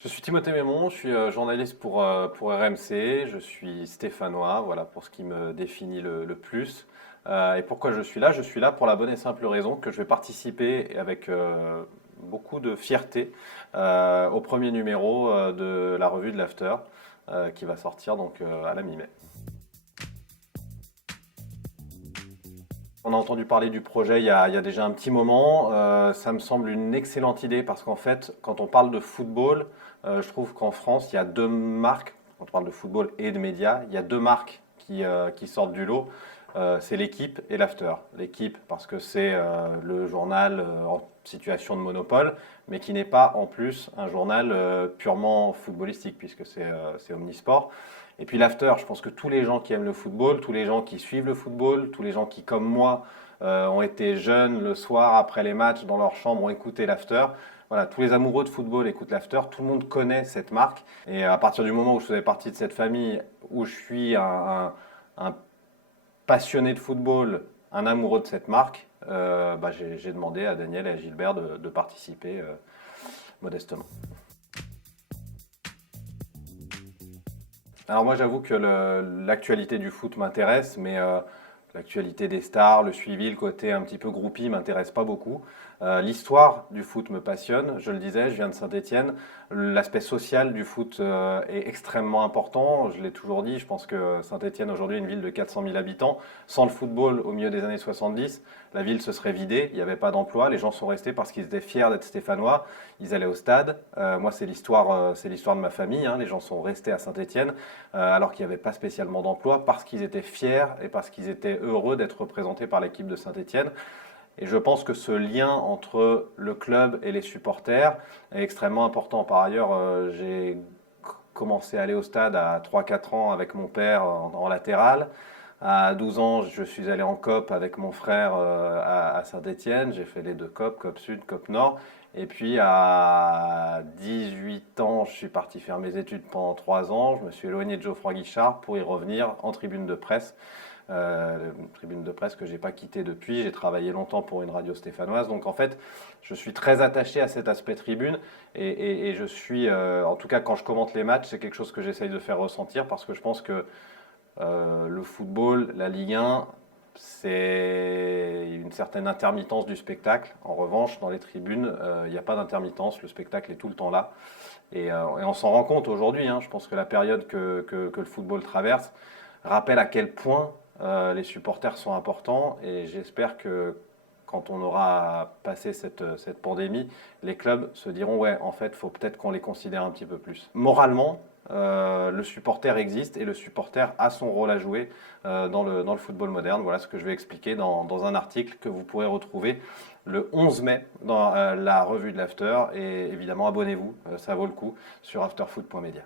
Je suis Timothée Mémon, je suis journaliste pour RMC, je suis stéphanois, voilà pour ce qui me définit le plus. Et pourquoi je suis là? Je suis là pour la bonne et simple raison que je vais participer avec beaucoup de fierté au premier numéro de la revue de l'After qui va sortir donc à la mi-mai. On a entendu parler du projet il y a déjà un petit moment. Ça me semble une excellente idée parce qu'en fait, quand on parle de football, je trouve qu'en France, il y a deux marques, quand on parle de football et de médias, il y a deux marques qui sortent du lot. C'est l'équipe et l'after. L'équipe parce que c'est le journal en situation de monopole, mais qui n'est pas en plus un journal purement footballistique puisque c'est omnisport. Et puis l'after, je pense que tous les gens qui aiment le football, tous les gens qui suivent le football, tous les gens qui, comme moi, ont été jeunes le soir après les matchs dans leur chambre, ont écouté l'after. Voilà, tous les amoureux de football écoutent l'after, tout le monde connaît cette marque. Et à partir du moment où je faisais partie de cette famille, où je suis un passionné de football, un amoureux de cette marque, j'ai demandé à Daniel et à Gilbert de participer modestement. Alors moi j'avoue que l'actualité du foot m'intéresse, mais l'actualité des stars, le suivi, le côté un petit peu groupie m'intéresse pas beaucoup. L'histoire du foot me passionne, je le disais, je viens de Saint-Étienne. L'aspect social du foot est extrêmement important, je l'ai toujours dit, je pense que Saint-Étienne aujourd'hui est une ville de 400 000 habitants. Sans le football au milieu des années 70, la ville se serait vidée, il n'y avait pas d'emploi, les gens sont restés parce qu'ils étaient fiers d'être stéphanois, ils allaient au stade. Moi c'est l'histoire de ma famille, hein. Les gens sont restés à Saint-Étienne alors qu'il n'y avait pas spécialement d'emploi parce qu'ils étaient fiers et parce qu'ils étaient heureux d'être représentés par l'équipe de Saint-Étienne. Et je pense que ce lien entre le club et les supporters est extrêmement important. Par ailleurs, j'ai commencé à aller au stade à 3-4 ans avec mon père en latéral. À 12 ans, je suis allé en COP avec mon frère à Saint-Étienne. J'ai fait les deux COP, COP Sud, COP Nord. Et puis à 18 ans, je suis parti faire mes études pendant 3 ans. Je me suis éloigné de Geoffroy Guichard pour y revenir en tribune de presse. Une tribune de presse que j'ai pas quittée depuis. J'ai travaillé longtemps pour une radio stéphanoise. Donc en fait, je suis très attaché à cet aspect tribune. Et je suis, en tout cas quand je commente les matchs, c'est quelque chose que j'essaye de faire ressentir parce que je pense que le football, la Ligue 1, c'est une certaine intermittence du spectacle. En revanche, dans les tribunes, il n'y a pas d'intermittence, le spectacle est tout le temps là. Et on s'en rend compte aujourd'hui, hein. Je pense que la période que le football traverse rappelle à quel point les supporters sont importants. Et j'espère que quand on aura passé cette pandémie, les clubs se diront, ouais, en fait, il faut peut-être qu'on les considère un petit peu plus. Moralement, le supporter existe et le supporter a son rôle à jouer dans le football moderne. Voilà ce que je vais expliquer dans un article que vous pourrez retrouver le 11 mai dans la revue de l'After. Et évidemment, abonnez-vous, ça vaut le coup, sur afterfoot.media.